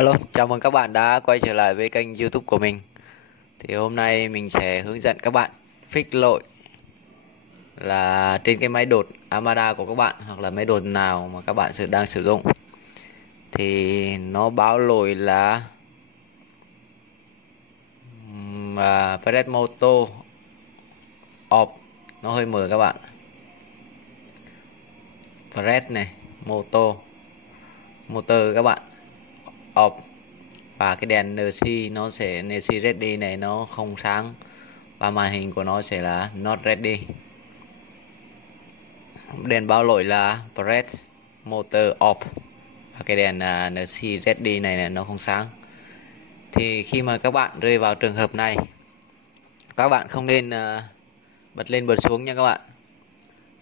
Alo, chào mừng các bạn đã quay trở lại với kênh YouTube của mình. Thì hôm nay mình sẽ hướng dẫn các bạn fix lỗi là trên cái máy đột Amada của các bạn hoặc là máy đột nào mà các bạn đang sử dụng. Thì nó báo lỗi là Press Moto Off, nó hơi mờ các bạn. Press này, motor các bạn off, và cái đèn NC nó sẽ NC ready này nó không sáng và màn hình của nó sẽ là not ready. Đèn báo lỗi là press motor off và cái đèn NC ready này nó không sáng. Thì khi mà các bạn rơi vào trường hợp này, các bạn không nên bật lên bật xuống nha các bạn.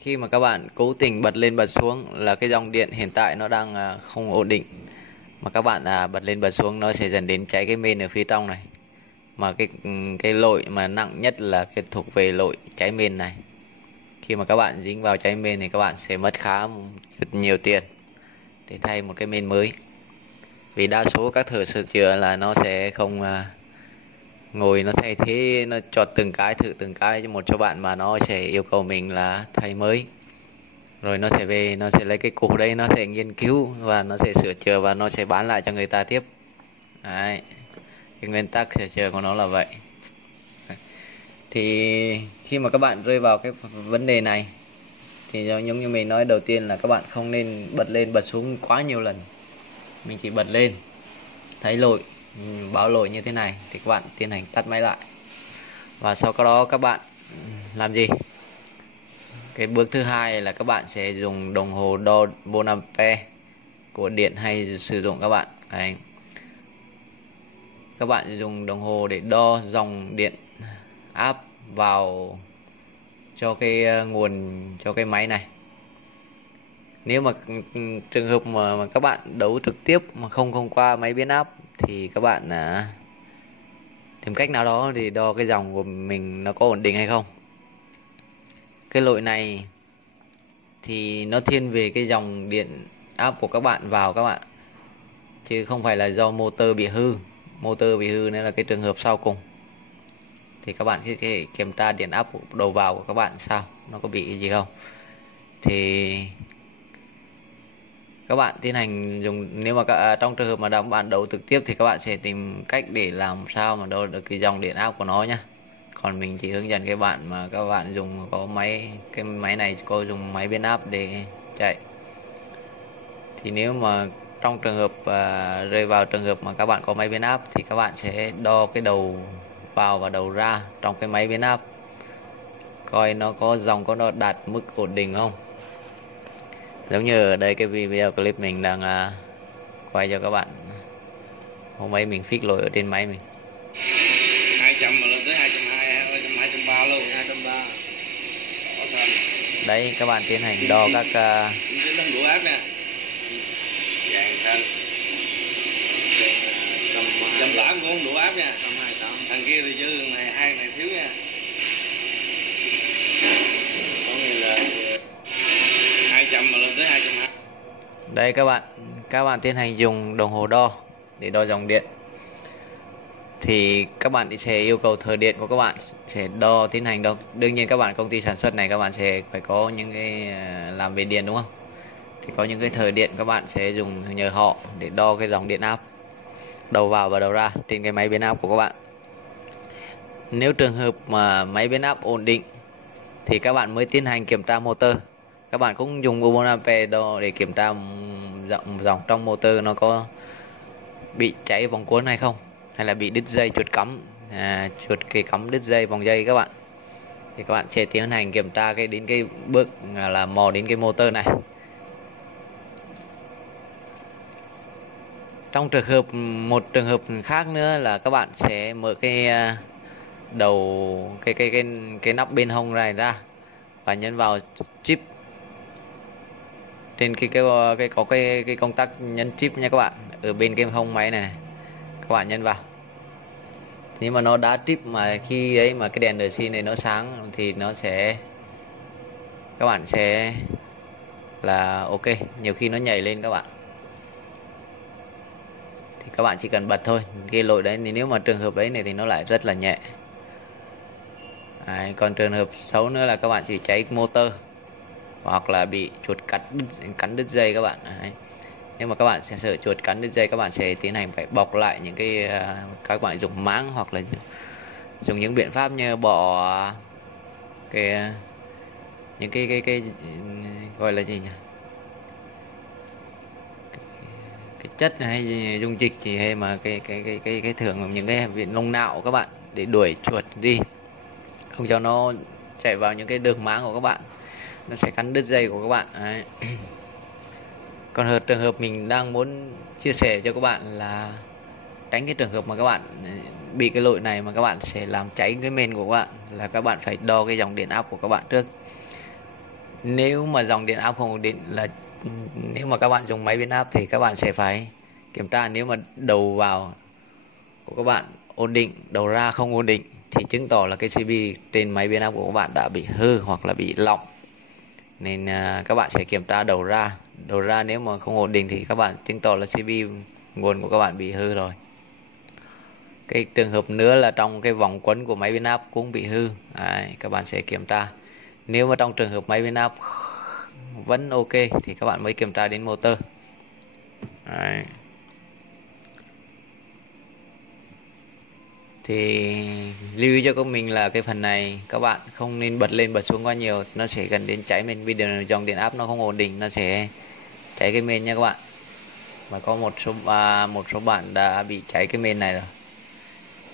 Khi mà các bạn cố tình bật lên bật xuống là cái dòng điện hiện tại nó đang không ổn định, mà các bạn bật lên bật xuống nó sẽ dẫn đến cháy cái main ở phía trong này. Mà cái lỗi mà nặng nhất là cái thuộc về lỗi cháy main này. Khi mà các bạn dính vào cháy main thì các bạn sẽ mất khá nhiều tiền để thay một cái main mới. Vì đa số các thợ sửa chữa là nó sẽ không ngồi nó thay thế, nó chọn từng cái, thử từng cái cho một cho bạn, mà nó sẽ yêu cầu mình là thay mới. Rồi nó sẽ về, nó sẽ lấy cái cục đây, nó sẽ nghiên cứu và nó sẽ sửa chữa và nó sẽ bán lại cho người ta tiếp. Đấy, cái nguyên tắc sửa chữa của nó là vậy. Thì khi mà các bạn rơi vào cái vấn đề này thì giống như mình nói, đầu tiên là các bạn không nên bật lên bật xuống quá nhiều lần. Mình chỉ bật lên, thấy lỗi, báo lỗi như thế này thì các bạn tiến hành tắt máy lại. Và sau đó các bạn làm gì? Cái bước thứ hai là các bạn sẽ dùng đồng hồ đo voltampere của điện hay sử dụng các bạn. Đấy. Các bạn dùng đồng hồ để đo dòng điện áp vào cho cái nguồn, cho cái máy này. Nếu mà trường hợp mà các bạn đấu trực tiếp mà không qua máy biến áp thì các bạn tìm cách nào đó thì đo cái dòng của mình nó có ổn định hay không. Cái lỗi này thì nó thiên về cái dòng điện áp của các bạn vào các bạn, chứ không phải là do motor bị hư. Motor bị hư nên là cái trường hợp sau cùng. Thì các bạn cái kiểm tra điện áp đầu vào của các bạn sao, nó có bị gì không. Thì các bạn tiến hành dùng, nếu mà trong trường hợp mà các bạn đấu trực tiếp thì các bạn sẽ tìm cách để làm sao mà đo được cái dòng điện áp của nó nhá. Còn mình chỉ hướng dẫn các bạn mà các bạn dùng có máy, cái máy này có dùng máy biến áp để chạy. Thì nếu mà trong trường hợp rơi vào trường hợp mà các bạn có máy biến áp thì các bạn sẽ đo cái đầu vào và đầu ra trong cái máy biến áp, coi nó có dòng, có nó đạt mức ổn định không. Giống như ở đây cái video clip mình đang quay cho các bạn. Hôm ấy mình fix lỗi ở trên máy mình 200 mà lên tới 220, 230 luôn, 230. Đấy, các bạn tiến hành đo các Đừng đủ áp nè. Vàng thân. Trăm lãm cũng không đủ áp nha. Thằng kia thì chứ này, hai này thiếu nha. Có nghĩa là 200 mà lên tới 220. Đây các bạn tiến hành dùng đồng hồ đo để đo dòng điện. Thì các bạn sẽ yêu cầu thợ điện của các bạn sẽ đo, tiến hành đo. Đương nhiên các bạn công ty sản xuất này các bạn sẽ phải có những cái làm về điện đúng không. Thì có những cái thợ điện các bạn sẽ dùng, nhờ họ để đo cái dòng điện áp đầu vào và đầu ra trên cái máy biến áp của các bạn. Nếu trường hợp mà máy biến áp ổn định thì các bạn mới tiến hành kiểm tra motor. Các bạn cũng dùng voltampere đo để kiểm tra dòng trong motor nó có bị cháy vòng cuốn hay không, hay là bị đứt dây chuột cắm, chuột cái cắm đứt dây vòng dây các bạn. Thì các bạn sẽ tiến hành kiểm tra đến cái bước là mò đến cái motor này. Trong một trường hợp khác nữa là các bạn sẽ mở cái đầu cái nắp bên hông này ra và nhấn vào chip. Trên cái công tắc nhấn chip nha các bạn, ở bên cái hông máy này, các bạn nhấn vào. Nhưng mà nó đã chip mà khi ấy mà cái đèn RC này nó sáng thì nó sẽ, các bạn sẽ là ok, nhiều khi nó nhảy lên các bạn. thì các bạn chỉ cần bật thôi. Cái lỗi đấy nếu mà trường hợp đấy này thì nó lại rất là nhẹ. Đấy, còn trường hợp xấu nữa là các bạn chỉ cháy motor hoặc là bị chuột cắn đứt dây các bạn. Đấy. Nếu mà các bạn sẽ sợ chuột cắn đứt dây, các bạn sẽ tiến hành phải bọc lại những cái các bạn dùng máng hoặc là dùng những biện pháp như bỏ cái những cái gọi là gì nhỉ, cái chất hay dung dịch gì, hay mà cái thường những cái viện lông nạo các bạn, để đuổi chuột đi, không cho nó chạy vào những cái đường máng của các bạn, nó sẽ cắn đứt dây của các bạn. Đấy. Còn trường hợp mình đang muốn chia sẻ cho các bạn là tránh cái trường hợp mà các bạn bị cái lỗi này mà các bạn sẽ làm cháy cái main của các bạn, là các bạn phải đo cái dòng điện áp của các bạn trước. Nếu mà dòng điện áp không ổn định, là nếu mà các bạn dùng máy biến áp thì các bạn sẽ phải kiểm tra. Nếu mà đầu vào của các bạn ổn định, đầu ra không ổn định, thì chứng tỏ là cái CPU trên máy biến áp của các bạn đã bị hư hoặc là bị lỏng. Nên các bạn sẽ kiểm tra đầu ra. Đầu ra nếu mà không ổn định thì các bạn chứng tỏ là CPU nguồn của các bạn bị hư rồi. Cái trường hợp nữa là trong cái vòng quấn của máy biến áp cũng bị hư. Đấy, các bạn sẽ kiểm tra. Nếu mà trong trường hợp máy biến áp vẫn ok thì các bạn mới kiểm tra đến motor. Đấy. Thì lưu ý cho các mình là cái phần này các bạn không nên bật lên bật xuống quá nhiều, nó sẽ gần đến cháy main video, dòng điện áp nó không ổn định, nó sẽ cháy cái main nha các bạn. Và có một số bạn đã bị cháy cái main này rồi.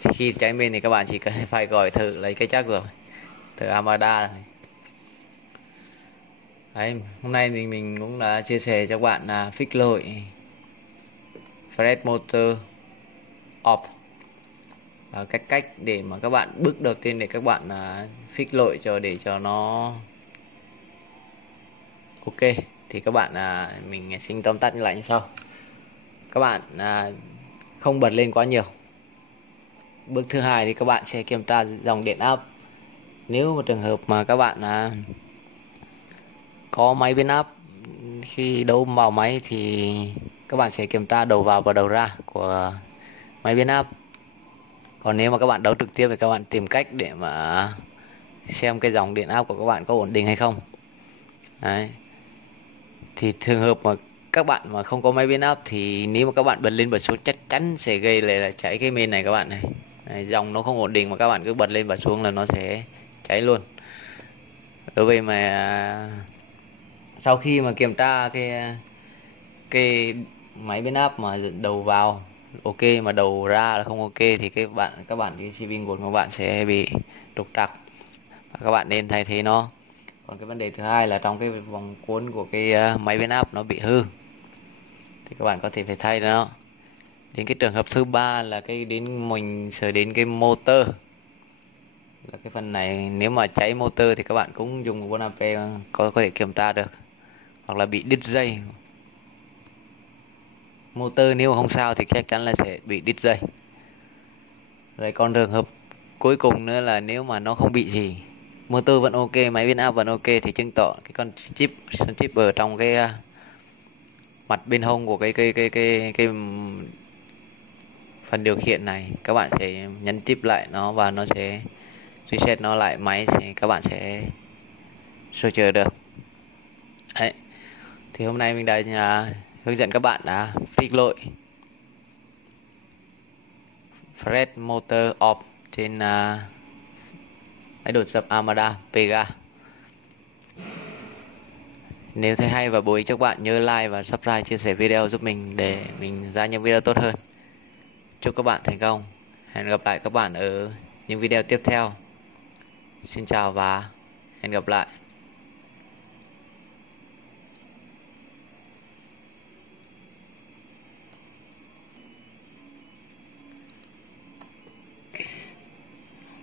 Thì khi cháy main thì các bạn chỉ cần phải gọi thử lấy cái chắc rồi, thử Amada này. Đấy, hôm nay thì mình cũng đã chia sẻ cho các bạn fix lỗi Fred motor off, cách để mà các bạn, bước đầu tiên để các bạn fix lỗi để cho nó ok. Thì các bạn mình xin tóm tắt lại như sau. Các bạn không bật lên quá nhiều. Bước thứ hai thì các bạn sẽ kiểm tra dòng điện áp. Nếu mà trường hợp mà các bạn có máy biến áp, khi đấu vào máy thì các bạn sẽ kiểm tra đầu vào và đầu ra của máy biến áp. Còn nếu mà các bạn đấu trực tiếp thì các bạn tìm cách để mà xem cái dòng điện áp của các bạn có ổn định hay không. Đấy. Thì trường hợp mà các bạn mà không có máy biến áp thì nếu mà các bạn bật lên bật xuống chắc chắn sẽ gây lại là cháy cái main này các bạn này. Đấy, dòng nó không ổn định mà các bạn cứ bật lên bật xuống là nó sẽ cháy luôn. Đối với mà sau khi mà kiểm tra cái máy biến áp mà đầu vào ok mà đầu ra là không ok thì các bạn cái CV nguồn của bạn sẽ bị trục trặc và các bạn nên thay thế nó. Còn cái vấn đề thứ hai là trong cái vòng cuốn của cái máy biến áp nó bị hư thì các bạn có thể phải thay nó. Đến cái trường hợp thứ ba là mình sẽ đến cái motor, là cái phần này nếu mà cháy motor thì các bạn cũng dùng 1A có thể kiểm tra được, hoặc là bị đứt dây motor. Nếu mà không sao thì chắc chắn là sẽ bị đứt dây. Rồi còn trường hợp cuối cùng nữa là nếu mà nó không bị gì, motor vẫn ok, máy biến áp vẫn ok, thì chứng tỏ cái con chip ở trong cái mặt bên hông của cái phần điều khiển này, các bạn sẽ nhấn chip lại nó và nó sẽ reset nó lại, máy các bạn sẽ sửa chữa được. Đấy. Thì hôm nay mình đã hướng dẫn các bạn fix lỗi Fred motor off trên máy đột dập Amada Pega. Nếu thấy hay và bổ ích cho các bạn, nhớ like và subscribe, chia sẻ video giúp mình để mình ra những video tốt hơn. Chúc các bạn thành công. Hẹn gặp lại các bạn ở những video tiếp theo. Xin chào và hẹn gặp lại.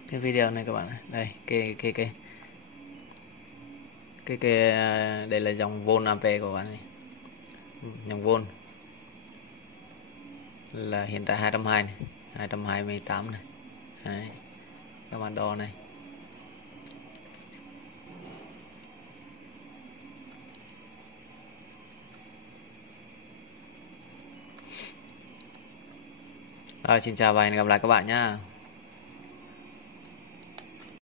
Cái video này các bạn, đây đây là dòng volt ampere của bạn này. Dòng volt là hiện tại 220 này, 228 này. Đấy. Các bạn đo này. Rồi, xin chào và hẹn gặp lại các bạn nhé.